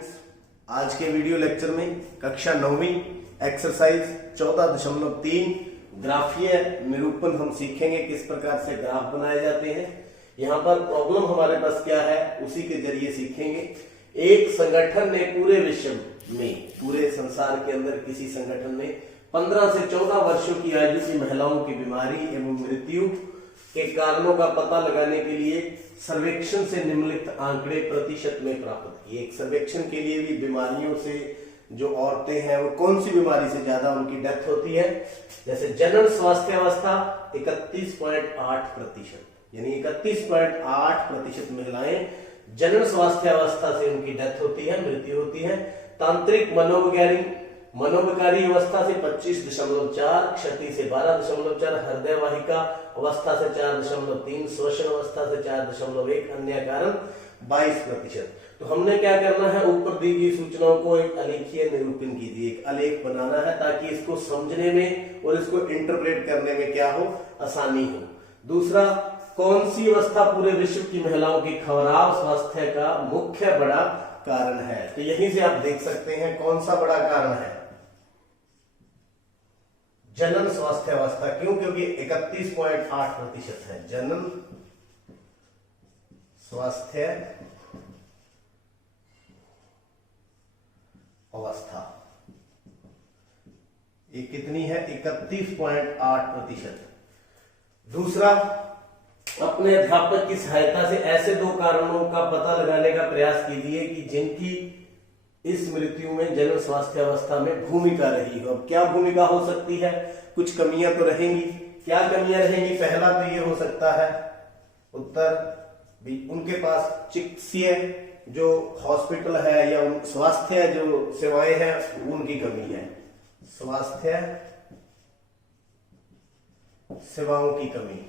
Students, आज के video lecture में कक्षा 9वीं एक्सरसाइज 14.3 ग्राफीय निरूपण हम सीखेंगे। किस प्रकार से ग्राफ बनाए जाते हैं, यहाँ पर प्रॉब्लम हमारे पास क्या है उसी के जरिए सीखेंगे। एक संगठन ने पूरे विश्व में, पूरे संसार के अंदर किसी संगठन ने 15 से 14 वर्षों की आयु की महिलाओं की बीमारी एवं मृत्यु के कारणों का पता लगाने के लिए सर्वेक्षण से निम्नलिखित आंकड़े प्रतिशत में प्राप्त किए। एक सर्वेक्षण के लिए भी बीमारियों से जो औरतें हैं वो कौन सी बीमारी से ज्यादा उनकी डेथ होती है, जैसे जनन स्वास्थ्य अवस्था 31.8%, यानी 31.8% महिलाएं जनन स्वास्थ्य अवस्था से उनकी डेथ होती है, मृत्यु होती है। तांत्रिक मनोविकारी अवस्था से 25.4, क्षति से 12.4, हृदय वाहिका अवस्था से 4.3, श्वसन अवस्था से 4.1, अन्य कारण 22%। तो हमने क्या करना है, ऊपर दी गई सूचनाओं को एक आलेखीय निरूपण कीजिए, एक आलेख बनाना है ताकि इसको समझने में और इसको इंटरप्रेट करने में क्या हो, आसानी हो। दूसरा, कौन सी अवस्था पूरे विश्व की महिलाओं की खराब स्वास्थ्य का मुख्य बड़ा कारण है। तो यहीं से आप देख सकते हैं कौन सा बड़ा कारण है, जनन स्वास्थ्य अवस्था। क्यों? क्योंकि 31.8% है जनन स्वास्थ्य अवस्था। ये कितनी है? 31.8%। दूसरा, अपने अध्यापक की सहायता से ऐसे दो कारणों का पता लगाने का प्रयास कीजिए कि जिनकी इस मृत्यु में जनन स्वास्थ्य अवस्था में भूमिका रही हो। अब क्या भूमिका हो सकती है? कुछ कमियां तो रहेंगी। क्या कमियां रहेंगी? पहला तो ये हो सकता है, उत्तर भी, उनके पास चिकित्सीय जो हॉस्पिटल है या स्वास्थ्य जो सेवाएं हैं उनकी कमी है, स्वास्थ्य सेवाओं की कमी,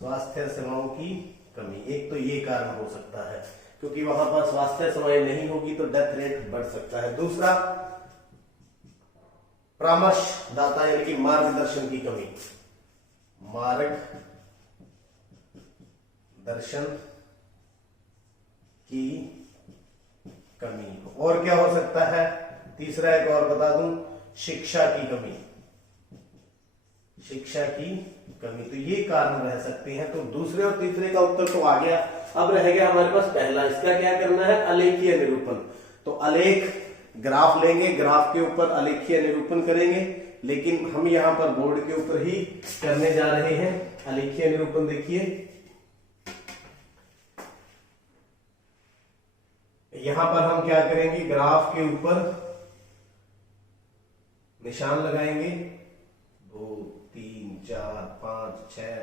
स्वास्थ्य सेवाओं की कमी। एक तो ये कारण हो सकता है, क्योंकि वहां पर स्वास्थ्य सेवाएं नहीं होगी तो डेथ रेट बढ़ सकता है। दूसरा, परामर्शदाता यानी कि मार्गदर्शन की कमी, मार्गदर्शन की कमी। और क्या हो सकता है? तीसरा एक और बता दूं, शिक्षा की कमी, शिक्षा की कमी। तो ये कारण रह सकते हैं। तो दूसरे और तीसरे का उत्तर तो आ गया। अब रह गया हमारे पास पहला, इसका क्या करना है, आलेखीय निरूपण। तो आलेख ग्राफ लेंगे, ग्राफ के ऊपर आलेखीय निरूपण करेंगे, लेकिन हम यहां पर बोर्ड के ऊपर ही करने जा रहे हैं आलेखीय निरूपण। देखिए यहां पर हम क्या करेंगे, ग्राफ के ऊपर निशान लगाएंगे, 2 3 4 5 6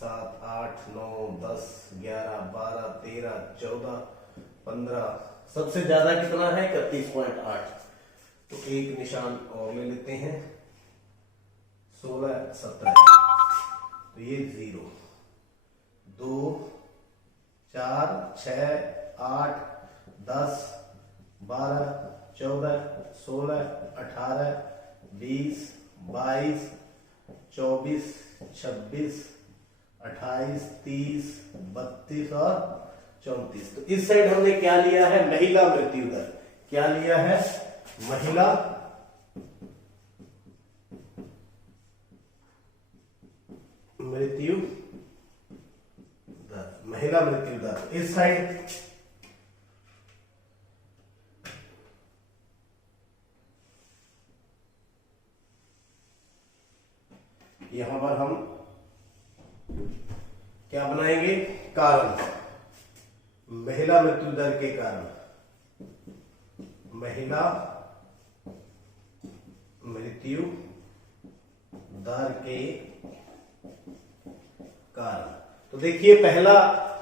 7 8 9 10 11 12 13 14 15, सबसे ज्यादा कितना है 31.8। तो एक निशान और ले लेते हैं, 16 17, तो ये 0 2 4 6 8 10 12 14 16 18 20 22 24 26 28 30 32 और 34। तो इस साइड हमने क्या लिया है, महिला मृत्यु दर। क्या लिया है? महिला मृत्यु दर, महिला मृत्यु दर। इस साइड यहां पर हम क्या बनाएंगे, कारण, महिला मृत्यु दर के कारण, महिला मृत्यु दर के कारण। तो देखिए पहला,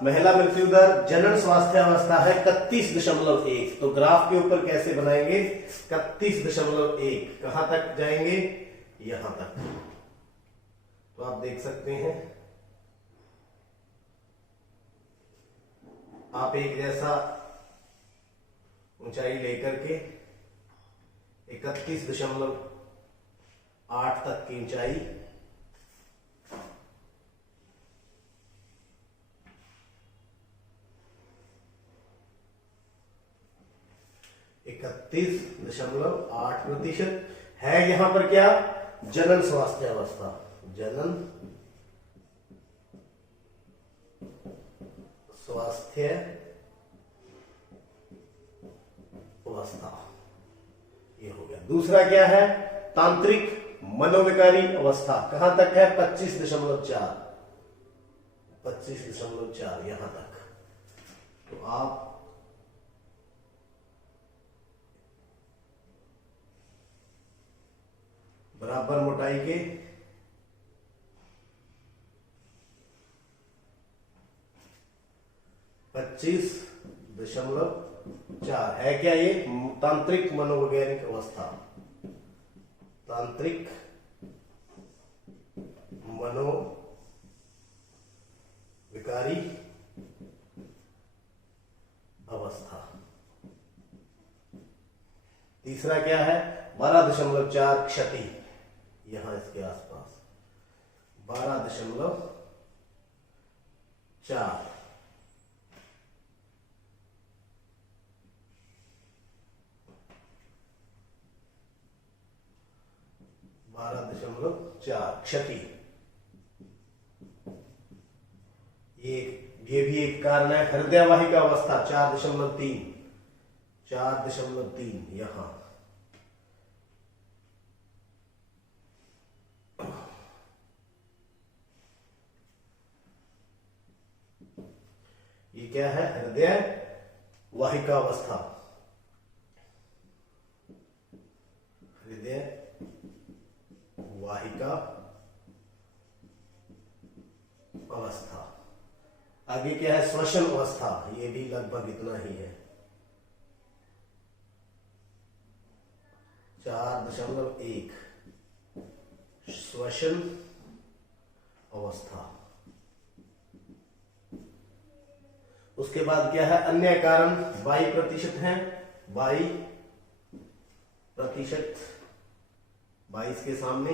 महिला मृत्यु दर जनन स्वास्थ्य अवस्था है 31.1। तो ग्राफ के ऊपर कैसे बनाएंगे, 31.1 कहां तक जाएंगे, यहां तक। तो आप देख सकते हैं, आप एक जैसा ऊंचाई लेकर के 31.8 तक की ऊंचाई 31.8% है। यहां पर क्या, जनन स्वास्थ्य अवस्था, जनन स्वास्थ्य अवस्था, ये हो गया। दूसरा क्या है, तांत्रिक मनोविकारी अवस्था, कहां तक है, 25.4, 25.4 यहां तक। तो आप बराबर मोटाई के 25.4 है क्या, ये तांत्रिक मनोवैज्ञानिक अवस्था, तांत्रिक मनोविकारी अवस्था। तीसरा क्या है, 12.4 क्षति, यहां इसके आसपास 12.4, 12.4 क्षति। ये भी एक कारण है। हृदय वाहिका अवस्था 4.3, 4.3 यहां, ये क्या है, हृदय वाहिका अवस्था, हृदय वाहिका अवस्था। आगे क्या है, श्वसन अवस्था, ये भी लगभग इतना ही है, 4.1 श्वसन अवस्था। उसके बाद क्या है, अन्य कारण 22% है, 22%, 22 के सामने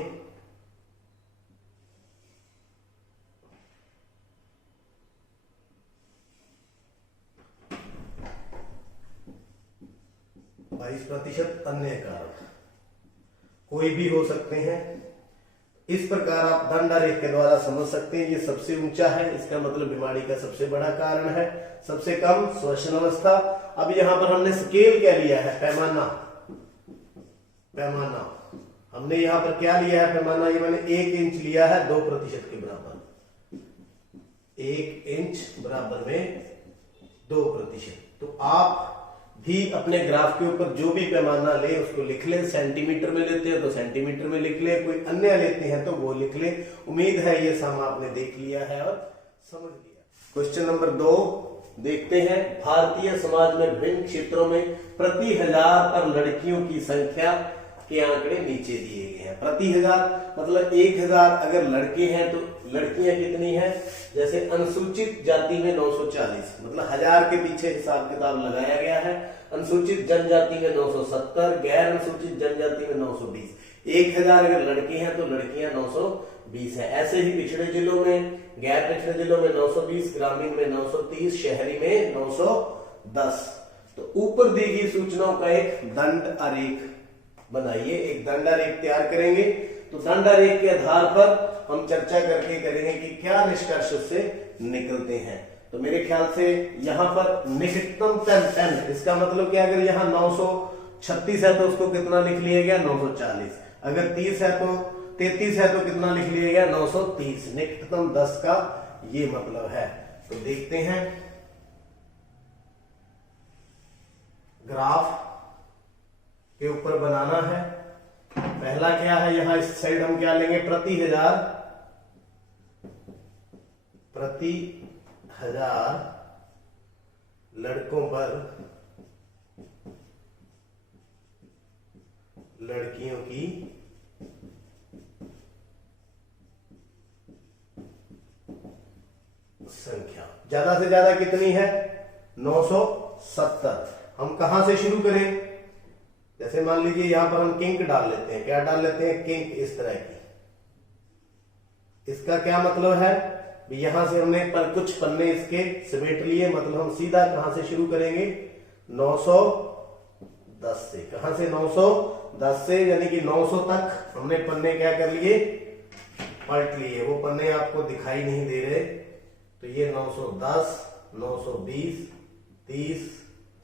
%, अन्य कारण कोई भी हो सकते हैं। इस प्रकार आप दंडारेख के द्वारा समझ सकते हैं। ये सबसे ऊंचा है, इसका मतलब बीमारी का सबसे बड़ा कारण है। सबसे कम श्वसन अवस्था। अब यहां पर हमने स्केल क्या लिया है, पैमाना, पैमाना हमने यहां पर क्या लिया है, पैमाना ये मैंने 1 इंच लिया है 2% के बराबर, 1 इंच बराबर में 2%। तो आप भी अपने ग्राफ के ऊपर जो भी पैमाना ले उसको लिख ले। सेंटीमीटर में लेते हैं तो सेंटीमीटर में लिख ले, कोई अन्य लेते हैं तो वो लिख ले। उम्मीद है ये सम आपने देख लिया है और समझ लिया। क्वेश्चन नंबर 2 देखते हैं। भारतीय समाज में विभिन्न क्षेत्रों में प्रति 1000 पर लड़कियों की संख्या के आंकड़े नीचे दिए गए हैं। प्रति 1000 मतलब 1000 अगर लड़के हैं तो लड़कियां कितनी हैं। जैसे अनुसूचित जाति में 940, मतलब 1000 के पीछे हिसाब किताब लगाया गया है। अनुसूचित जनजाति में 970, गैर अनुसूचित जनजाति में 920। 1000 अगर लड़के हैं तो लड़कियां 920 है। ऐसे ही पिछड़े जिलों में, गैर पिछड़े जिलों में 920, ग्रामीण में 930, शहरी में 910। तो ऊपर दी गई सूचनाओं का एक दंड आरेख बनाइए। एक दंड आरेख तैयार करेंगे। तो दंड आरेख के आधार पर हम चर्चा करके करेंगे कि क्या निष्कर्ष उससे निकलते हैं। तो मेरे ख्याल से यहां पर निकटतम 10, इसका मतलब क्या, अगर यहाँ 936 है तो उसको कितना लिख लिया गया, 940। अगर 30 है तो 33 है तो कितना लिख लिया गया, 930। निकटतम 10 का ये मतलब है। तो देखते हैं, ग्राफ के ऊपर बनाना है। पहला क्या है, यहां इस साइड हम क्या लेंगे, प्रति 1000 लड़कों पर लड़कियों की संख्या। ज्यादा से ज्यादा कितनी है, 970। हम कहां से शुरू करें, जैसे मान लीजिए यहां पर हम किंक डाल लेते हैं। क्या डाल लेते हैं, किंक, इस तरह की। इसका क्या मतलब है, यहां से हमने पर कुछ पन्ने इसके समेट लिए, मतलब हम सीधा कहां से शुरू करेंगे, 910 से, कहां से 910 से, यानी कि 900 तक हमने पन्ने क्या कर लिए, पलट लिए। वो पन्ने आपको दिखाई नहीं दे रहे, तो ये 910, 920, 30,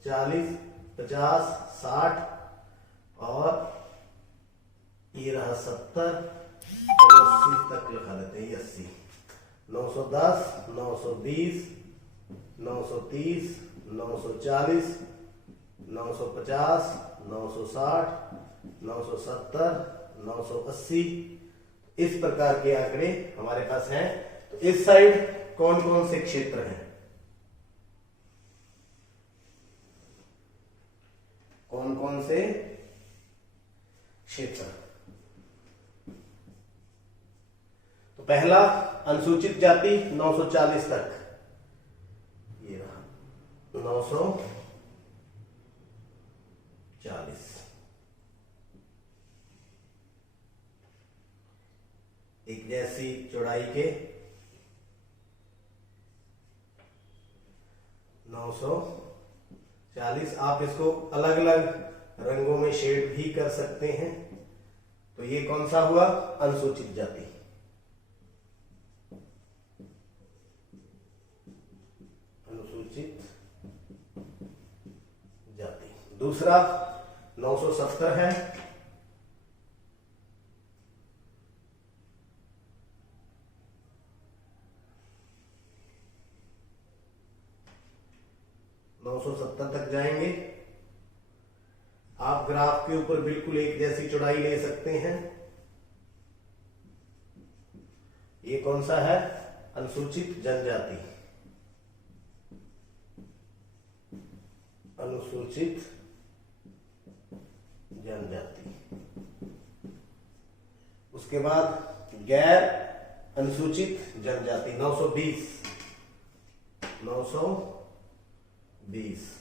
40, 50, 60 और ये रहा 70, 80 तक लिखा लेते हैं, 80, 910, 920, 930, 940, 950, 960, 970, 980, इस प्रकार के आंकड़े हमारे पास हैं। तो इस साइड कौन कौन से क्षेत्र हैं, कौन कौन से क्षेत्र? तो पहला अनुसूचित जाति 940 तक, ये रहा 940, एक जैसी चौड़ाई के 940। आप इसको अलग अलग रंगों में शेड भी कर सकते हैं। तो ये कौन सा हुआ, अनुसूचित जाति। अनुसूचित जाति। दूसरा 970 है, तक जाएंगे। आप ग्राफ के ऊपर बिल्कुल एक जैसी चौड़ाई ले सकते हैं। ये कौन सा है, अनुसूचित जनजाति। अनुसूचित जनजाति। उसके बाद गैर अनुसूचित जनजाति 920, 920।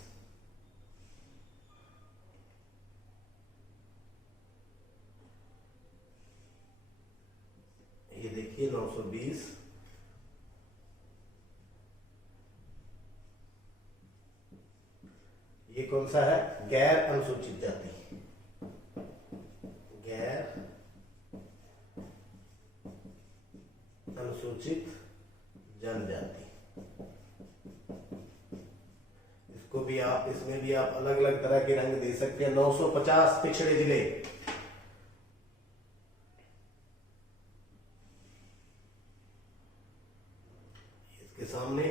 ये देखिए 920। ये कौन सा है, गैर अनुसूचित जाति। गैर अनुसूचित जनजाति। इसको भी आप, इसमें भी आप अलग अलग तरह के रंग दे सकते हैं। 950 पिछड़े जिले। इसके सामने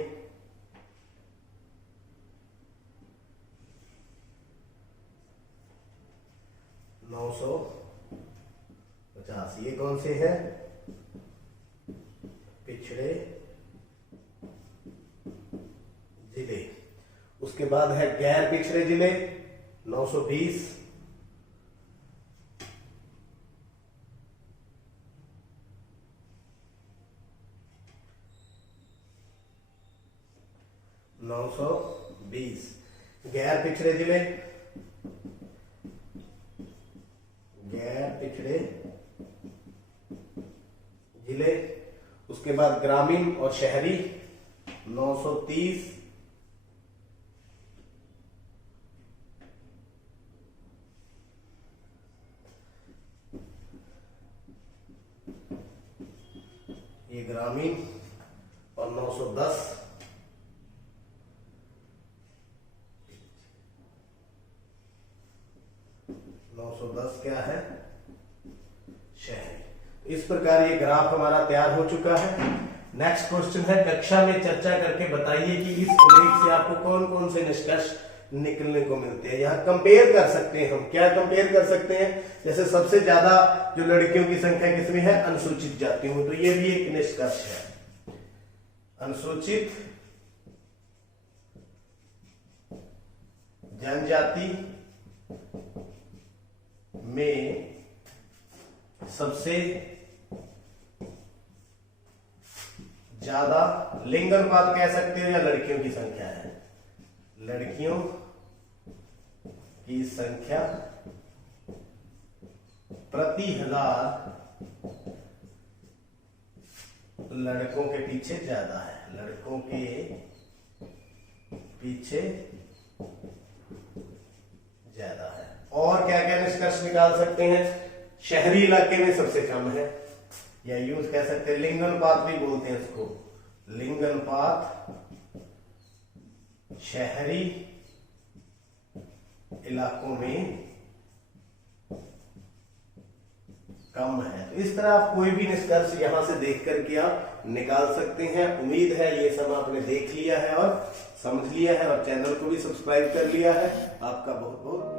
950। ये कौन से हैं, पिछड़े जिले। उसके बाद है गैर पिछड़े जिले 920। गैर पिछड़े जिले, गैर पिछड़े जिले। उसके बाद ग्रामीण और शहरी 930। ये ग्रामीण और 910। 910 क्या है, शहरी। इस प्रकार ये ग्राफ हमारा तैयार हो चुका है। नेक्स्ट क्वेश्चन है, कक्षा में चर्चा करके बताइए कि इस उल्लेख से आपको कौन कौन से निष्कर्ष निकलने को मिलते हैं। यहाँ कंपेयर कर सकते हैं हम, क्या कंपेयर कर सकते हैं, जैसे सबसे ज्यादा जो लड़कियों की संख्या किसमें है, अनुसूचित जातियों में, तो ये भी एक निष्कर्ष है। अनुसूचित जनजाति में सबसे ज्यादा लिंग अनुपात कह सकते हो या लड़कियों की संख्या है। लड़कियों की संख्या प्रति 1000 लड़कों के पीछे ज्यादा है। लड़कों के पीछे ज्यादा है। निष्कर्ष निकाल सकते हैं। शहरी इलाके में सबसे कम है, या यूं कह सकते हैं लिंगानुपात भी बोलते हैं इसको, लिंगानुपात शहरी इलाकों में कम है। तो इस तरह आप कोई भी निष्कर्ष यहां से देख करके आप निकाल सकते हैं। उम्मीद है ये सब आपने देख लिया है और समझ लिया है और चैनल को भी सब्सक्राइब कर लिया है। आपका बहुत बहुत